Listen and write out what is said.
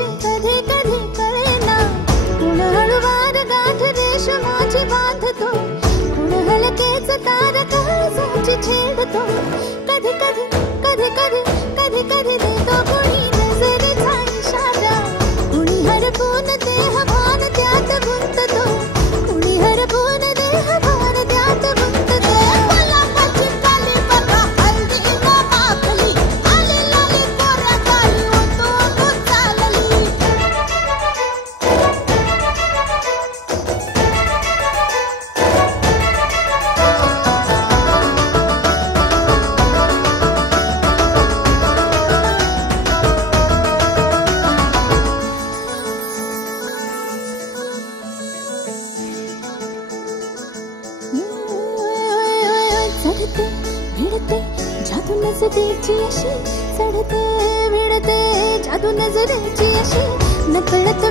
कशी कधी कधी कळेना. कुण हळूवार गाठ रेशमाची बांधतो, कुण हलकेच तार काळजाची छेडतो. कधी कधी कधी कधी कधी कधी देतो कुणी नजरेचा इशारा. कुणी हरपून देह भान त्यात गुंततो, कुणी हरपून देह भान त्यात गुंततो. गुलाबाची काली बघा हळदी न माखली, आली लाली कोऱ्या काळी ओतून चालली. चढते भिडते जादू नजरेची अशी, चढते भिडते जादू नजरेची अशी. नकळत